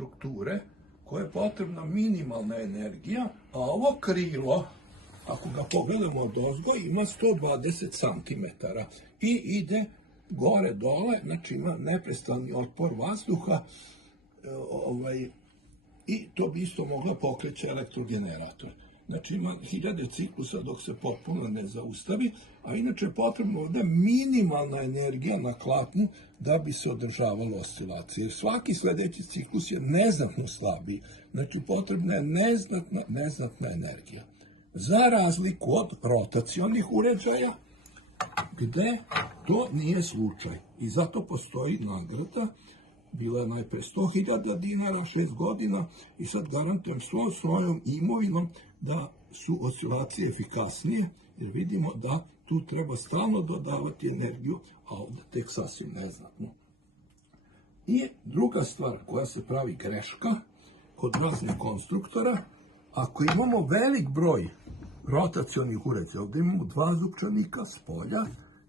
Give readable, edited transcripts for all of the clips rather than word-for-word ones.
strukture koje je potrebna minimalna energija, a ovo krilo, ako ga pogledamo odozgo, ima 120 cm i ide gore dole, znači ima neprestani otpor vazduha, i to bi isto mogla pokreće elektrogenerator. Znači ima 1000 ciklusa dok se potpuno ne zaustavi, a inače je potrebno da minimalna energija na klapnu da bi se održavalo oscilacije. Jer svaki sledeći ciklus je neznatno slabiji, znači potrebna je neznatna energija. Za razliku od rotacionih uređaja, gde to nije slučaj. I zato postoji nagrada, bila je najpre 100.000 dinara, 6 godina, i sad garantujem svojom imovinom da su oscilacije efikasnije, jer vidimo da tu treba stalno dodavati energiju, a ovdje tek sasvim neznatno. I druga stvar koja se pravi greška kod raznih konstruktora, ako imamo velik broj rotacionih uređaja, ovdje imamo 2 zupčanika s polja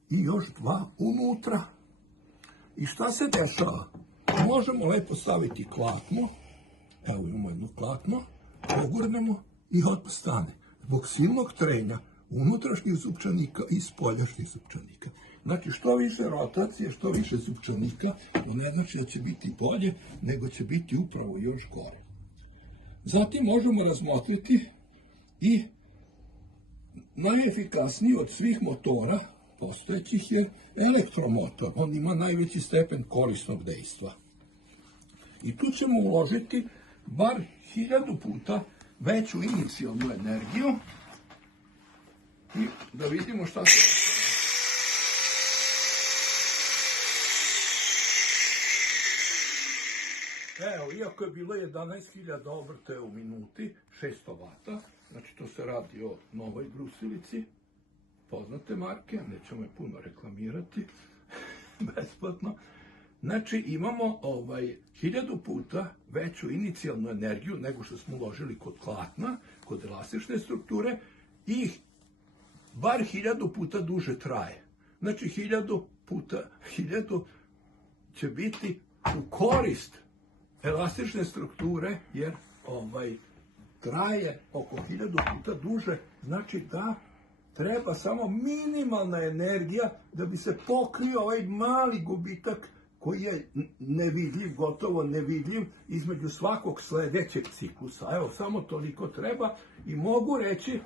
i još 2 unutra. I šta se dešava? Možemo lepo staviti klapno, evo imamo jedno klapno, pogurnemo i odmah stane. Zbog silnog trenja unutrašnjih zupčanika i spoljašnjih zupčanika. Znači što više rotacije, što više zupčanika, to ne znači da će biti bolje, nego će biti upravo još gore. Zatim možemo razmotriti i najefikasniji od svih motora postojećih je elektromotor. On ima najveći stepen korisnog dejstva. I tu ćemo uložiti bar 1000 puta veću inicijalnu energiju i da vidimo šta se dešava. Evo, iako je bilo 11.000 obrtaja u minuti, 600 vata, znači to se radi o novoj brusilici, poznate marke, nećemo je puno reklamirati, besplatno. Znači imamo 1000 puta veću inicijalnu energiju nego što smo uložili kod klatna, kod elastične strukture, i bar 1000 puta duže traje. Znači 1000 će biti u korist elastične strukture, jer traje oko 1000 puta duže, znači da treba samo minimalna energija da bi se pokrio ovaj mali gubitak koji je nevidljiv, gotovo nevidljiv između svakog sledećeg ciklusa. Evo, samo toliko treba i mogu reći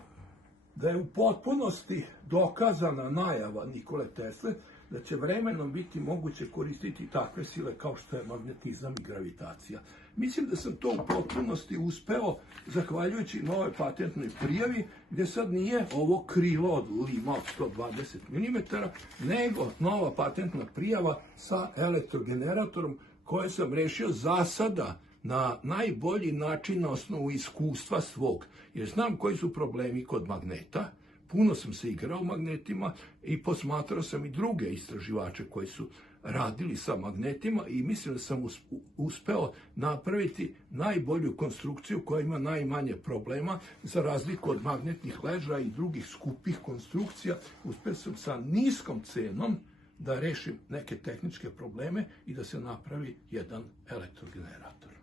da je u potpunosti dokazana najava Nikole Tesle da će vremenom biti moguće koristiti takve sile kao što je magnetizam i gravitacija. Mislim da sam to u potpunosti uspeo zahvaljujući novoj patentnoj prijavi, gdje sad nije ovo krilo od lima od 120 mm, nego nova patentna prijava sa elektrogeneratorom koje sam rešio za sada na najbolji način na osnovu iskustva svog. Jer znam koji su problemi kod magneta, puno sam se igrao magnetima i posmatrao sam i druge istraživače koji su radili sa magnetima i mislim da sam uspeo napraviti najbolju konstrukciju koja ima najmanje problema, za razliku od magnetnih ležaja i drugih skupih konstrukcija. Uspeo sam sa niskom cenom da rešim neke tehničke probleme i da se napravi jedan elektrogenerator.